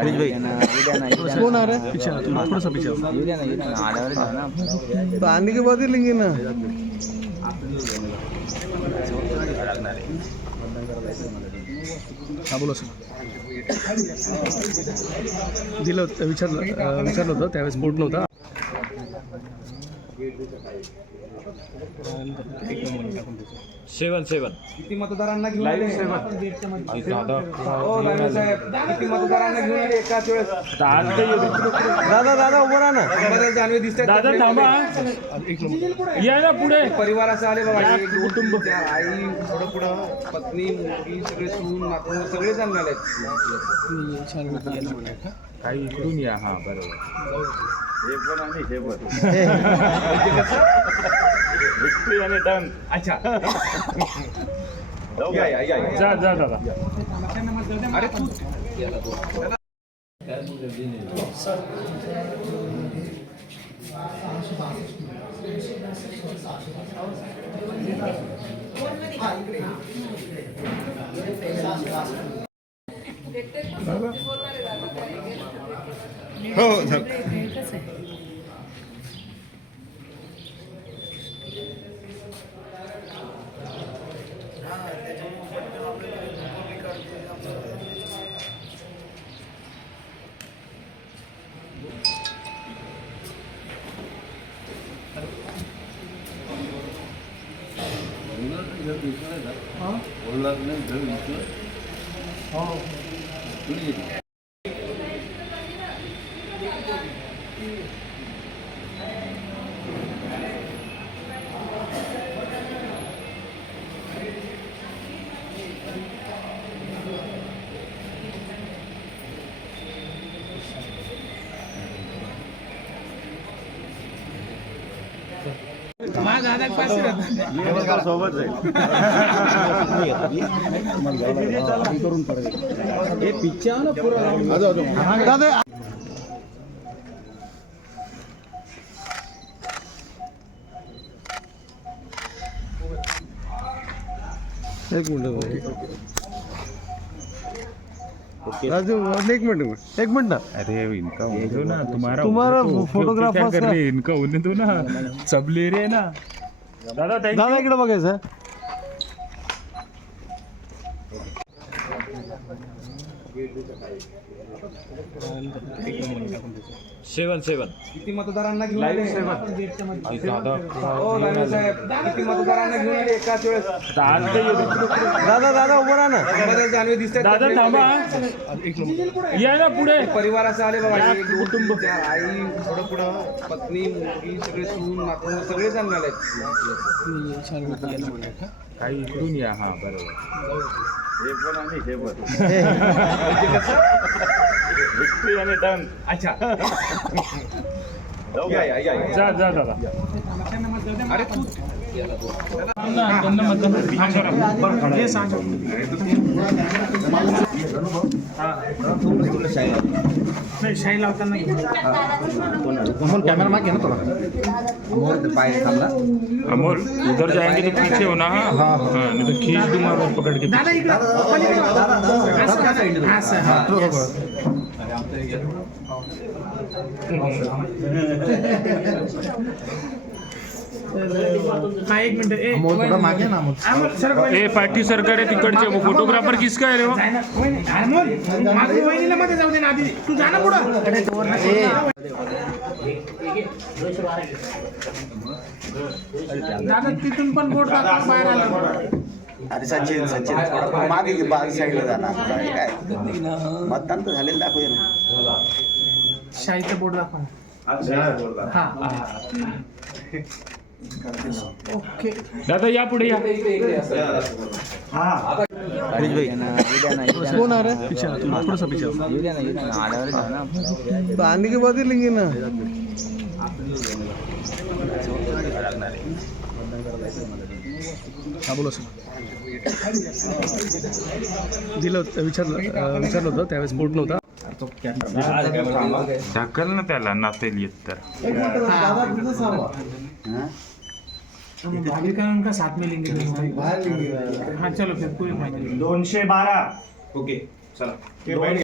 कौन आ रहा है पीछे थोड़ा सा पीछे तो आने के बाद ही लेंगे ना। हाँ बोलो सर दिलं विचारलं होतं त्यावेळेस पोर्ट नव्हता. सेवन किती मतदारांना घेऊन आले? हो दानवे साहेब किती मतदारांना घेऊन आले एकाच वेळेस? दादा उभं राहा ना. दानवे दिसतात दादा थांबा या ना पुढे. परिवाराचं आले बाबा, एक कुटुंब, आई, थोडं पुढं पत्नी, मुलगी, सगळे सून नातू सगळे जण आले. काही इकडून या. हा बरोबर. हे पण आणि हे पण विक्ट्री आणि डन. अच्छा या जा दादा. अरे तू हो सोबत दादा एक मिनिट राजू एक मिनट ना. अरे इनका दो ना. तुम्हारा फोटोग्राफर कर रहे इनका होने दो ना. सब ले रहे ना. दादा दादा इकडे बघायचं. सेवन किती मतदारांना घेऊन आले? हो दानवे साहेब किती मतदारांना घेऊन आले एकाच वेळेस? दादा उभं राहा ना. दानवे दिसतात दादा थांबा या ना पुढे. परिवाराचं आले बाबा, एक कुटुंब, आई, थोडं पुढं पत्नी, मुलगी, सगळे सून नातू सगळे जण आले. काही इकडून या. हा बरोबर. हे पण आणि हे पण विक्ट्री आणि डन. अच्छा जा दादा. अरे तू शाही लावताना कॅमेरा मागे ना थोड़ा अमोल उधर जाएंगे तो पीछे हो ना. हाँ नहीं तो खींच दूंगा मैं पकड़ के. एक मिनिट ए पाठी सरकार आहे तिकडचे. फोटोग्राफर किसका आहे रे हो? मध्ये जाऊ दे ना आधी. तू जा ना पुढं. दादा तिथून पण बोट बाहेर आला. अरे सचिन मागे बाग साईडला जाणार काय मतदान तर झालेलं दाखवूया ना. शाहीचं बोट दाखवा. हा ओके दादा या पुढे या. कौन आ रहा है पीछे थोड़ा सा पीछे तो आने के बाद ही लेंगे ना. हाँ बोलो सर दिलं विचारलं होतं त्यावेळेस पोर्ट नव्हता. ढकल ना त्याला नातेल येत तर. का साथ में लेंगे. हाँ चलो फिर कोई 212. ओके चला.